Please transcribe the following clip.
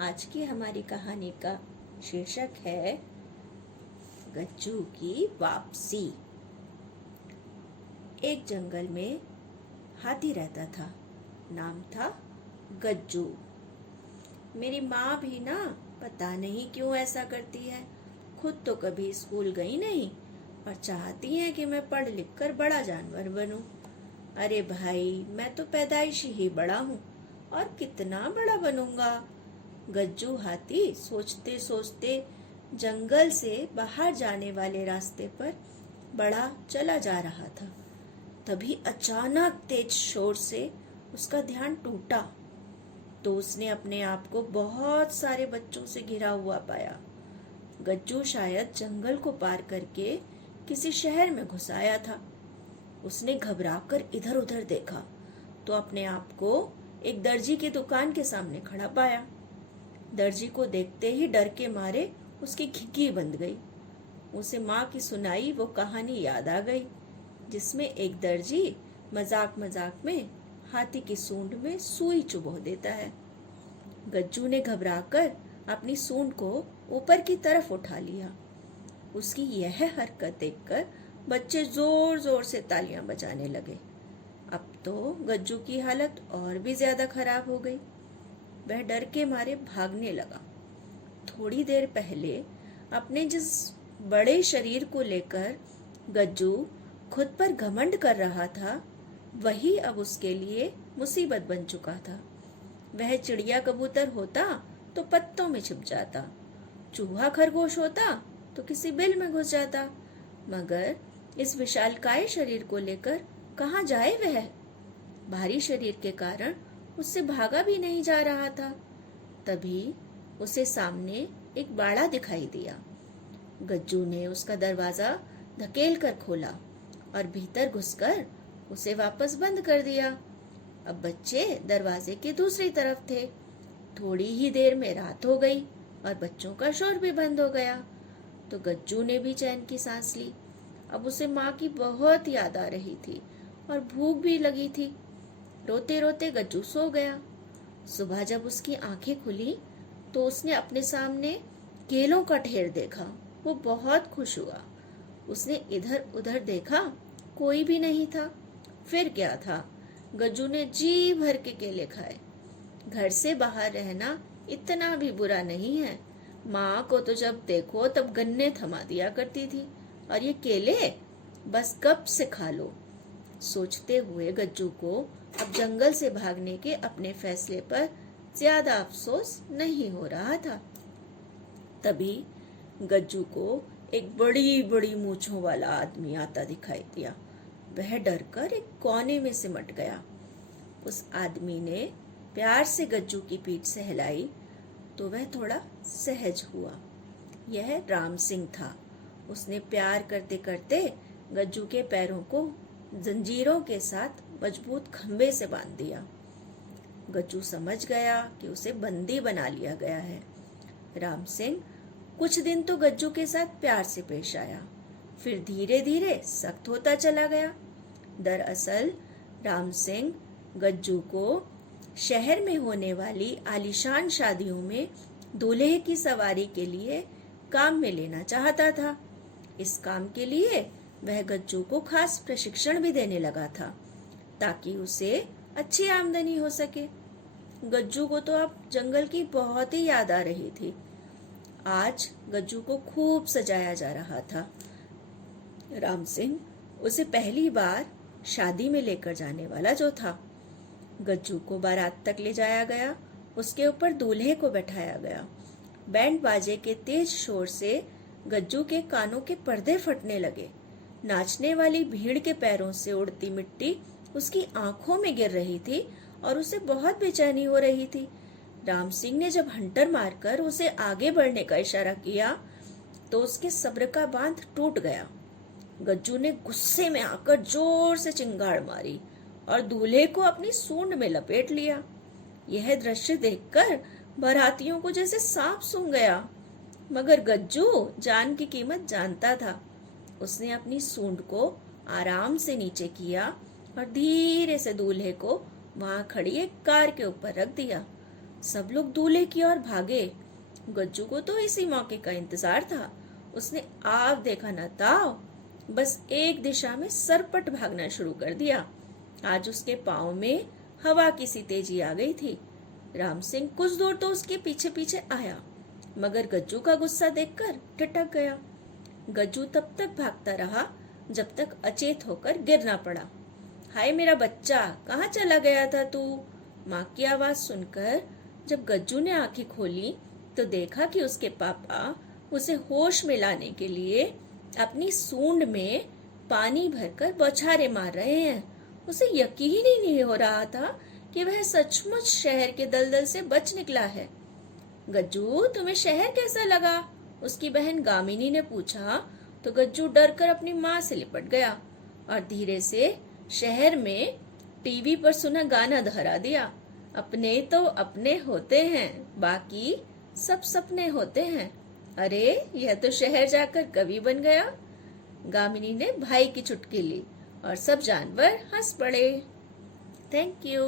आज की हमारी कहानी का शीर्षक है गज्जू की वापसी। एक जंगल में हाथी रहता था, नाम था गज्जू। मेरी माँ भी ना पता नहीं क्यों ऐसा करती है, खुद तो कभी स्कूल गई नहीं और चाहती है कि मैं पढ़ लिख कर बड़ा जानवर बनूं। अरे भाई, मैं तो पैदाइश ही बड़ा हूँ और कितना बड़ा बनूंगा। गज्जू हाथी सोचते सोचते जंगल से बाहर जाने वाले रास्ते पर बढ़ा चला जा रहा था। तभी अचानक तेज शोर से उसका ध्यान टूटा तो उसने अपने आप को बहुत सारे बच्चों से घिरा हुआ पाया। गज्जू शायद जंगल को पार करके किसी शहर में घुस आया था। उसने घबराकर इधर उधर देखा तो अपने आप को एक दर्जी की दुकान के सामने खड़ा पाया। दर्जी को देखते ही डर के मारे उसकी घिघी बंध गई। उसे माँ की सुनाई वो कहानी याद आ गई, जिसमें एक दर्जी मजाक मजाक में हाथी की सूंड में सुई चुभो देता है। गज्जू ने घबराकर अपनी सूंड को ऊपर की तरफ उठा लिया। उसकी यह हरकत देखकर बच्चे जोर जोर से तालियां बजाने लगे। अब तो गज्जू की हालत और भी ज्यादा खराब हो गई। वह डर के मारे भागने लगा। थोड़ी देर पहले अपने जिस बड़े शरीर को लेकर गज्जू खुद पर घमंड कर रहा था, वही अब उसके लिए मुसीबत बन चुका था। वह चिड़िया कबूतर होता तो पत्तों में छिप जाता, चूहा खरगोश होता तो किसी बिल में घुस जाता, मगर इस विशालकाय शरीर को लेकर कहाँ जाए वह। भारी शरीर के कारण उससे भागा भी नहीं जा रहा था। तभी उसे सामने एक बाड़ा दिखाई दिया। गज्जू ने उसका दरवाजा धकेल कर खोला और भीतर घुसकर उसे वापस बंद कर दिया। अब बच्चे दरवाजे के दूसरी तरफ थे। थोड़ी ही देर में रात हो गई और बच्चों का शोर भी बंद हो गया तो गज्जू ने भी चैन की सांस ली। अब उसे माँ की बहुत याद आ रही थी और भूख भी लगी थी। रोते रोते गज्जू सो गया। सुबह जब उसकी आंखें खुली तो उसने अपने सामने केलों का ढेर देखा। वो बहुत खुश हुआ। उसने इधर उधर देखा, कोई भी नहीं था। फिर क्या था, गज्जू ने जी भर के केले खाए। घर से बाहर रहना इतना भी बुरा नहीं है। माँ को तो जब देखो तब गन्ने थमा दिया करती थी, और ये केले बस कब से खा लो। सोचते हुए गज्जू को अब जंगल से भागने के अपने फैसले पर ज्यादा अफसोस नहीं हो रहा था। तभी गज्जू को एक बड़ी बड़ी मूंछों वाला आदमी आता दिखाई दिया। वह डरकर एक कोने में सिमट गया। उस आदमी ने प्यार से गज्जू की पीठ सहलाई तो वह थोड़ा सहज हुआ। यह राम सिंह था। उसने प्यार करते करते गज्जू के पैरों को जंजीरों के साथ मजबूत खंबे से बांध दिया। गज्जू समझ गया कि उसे बंदी बना लिया गया है। राम सिंह कुछ दिन तो गज्जू के साथ प्यार से पेश आया, फिर धीरे धीरे सख्त होता चला गया। दरअसल राम सिंह गज्जू को शहर में होने वाली आलीशान शादियों में दूल्हे की सवारी के लिए काम में लेना चाहता था। इस काम के लिए वह गज्जू को खास प्रशिक्षण भी देने लगा था ताकि उसे अच्छी आमदनी हो सके। गज्जू को तो अब जंगल की बहुत ही याद आ रही थी। आज गज्जू को खूब सजाया जा रहा था। राम सिंह उसे पहली बार शादी में लेकर जाने वाला जो था। गज्जू को बारात तक ले जाया गया। उसके ऊपर दूल्हे को बैठाया गया। बैंड बाजे के तेज शोर से गज्जू के कानों के पर्दे फटने लगे। नाचने वाली भीड़ के पैरों से उड़ती मिट्टी उसकी आंखों में गिर रही थी और उसे बहुत बेचैनी हो रही थी। राम सिंह ने जब हंटर मारकर उसे आगे बढ़ने का इशारा किया तो उसके सब्र का बांध टूट गया। गज्जू ने गुस्से में आकर जोर से चिंगाड़ मारी और दूल्हे को अपनी सूंड में लपेट लिया। यह दृश्य देखकर बारातियों को जैसे सांप सूंघ गया, मगर गज्जू जान की कीमत जानता था। उसने अपनी सूंड को आराम से नीचे किया और धीरे से दूल्हे को वहां खड़ी एक कार के ऊपर रख दिया। सब लोग दूल्हे की ओर भागे। गज्जू को तो इसी मौके का इंतजार था। उसने आव देखा न ताव, बस एक दिशा में सरपट भागना शुरू कर दिया। आज उसके पाँव में हवा की सी तेजी आ गई थी। राम सिंह कुछ दूर तो उसके पीछे पीछे आया, मगर गज्जू का गुस्सा देखकर ठिठक गया। गज्जू तब तक भागता रहा जब तक अचेत होकर गिर ना पड़ा। हाय मेरा बच्चा, कहाँ चला गया था तू? माँ की आवाज सुनकर जब गज्जू ने आंखें खोली तो देखा कि उसके पापा उसे होश में लाने के लिए अपनी सूंड में पानी भरकर बौछारें मार रहे हैं। उसे यकीन ही नहीं हो रहा था कि वह सचमुच शहर के दलदल से बच निकला है। गज्जू, तुम्हें शहर कैसा लगा? उसकी बहन गामिनी ने पूछा तो गज्जू डर कर अपनी माँ से लिपट गया और धीरे से शहर में टीवी पर सुना गाना दोहरा दिया। अपने तो अपने होते हैं, बाकी सब सपने होते हैं। अरे यह तो शहर जाकर कवि बन गया। गामिनी ने भाई की चुटकी ली और सब जानवर हंस पड़े। Thank you.